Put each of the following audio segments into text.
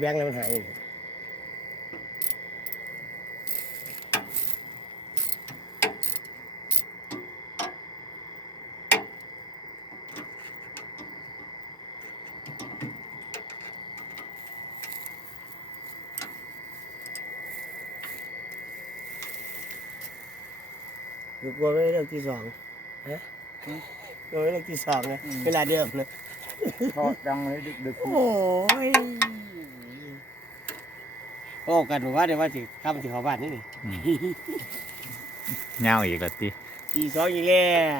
แบงค์แล้วมันหายเองอยู่กลัวไม่ได้เรื่องที่สองฮะกลัวไม่ได้เรื่องที่สองนะเวลาเดิมเลยทอดดังเลยดึกดึกโอ้ย โอ้กันบอกว่าเดี๋ยวว่าสิข้ามสิเขาบ้านนี่นี่เงาอีกแล้วติสี่สองอีกแล้ว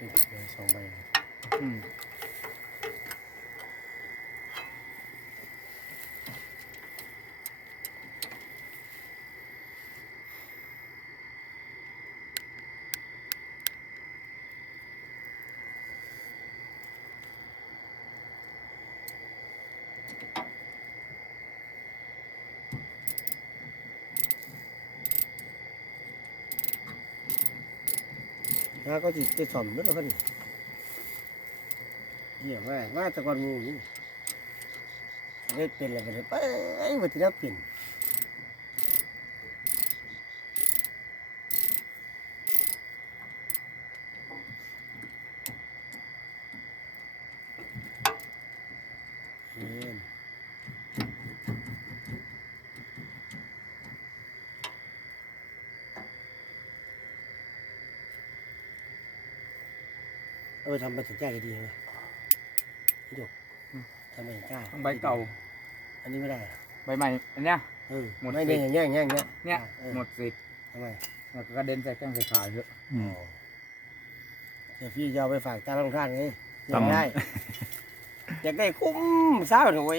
นี่เดี๋ยวสองใบอืม ถ้าก็จิจะสอมแล้วก็นี่เหี้ยว่าว่าแตะกอนงูนี่ได้เป็นอะไรไปไอ้ยวันที่แล้วเปลี่ยน เอ็น เออทำไปถึงแก้ดีไหมพี่ดกทำไปถึงแก้ต้องใบเก่า อันนี้ไม่ได้อะใบใหม่ อันเนี้ย เออหมดไม่สิเนี่ยอย่างเงี้ยอย่างเงี้ยอย่างเงี้ยเนี่ยเออหมดสิทธิ์ทำไมมันก็กระเด็นใส่แข้งใส่ขาเยอะอืม เดี๋ยวพี่จะเอาไปฝากตาลงท่านไงอต้ยาองกได้ อยากได้คุ้มสาวหน่อย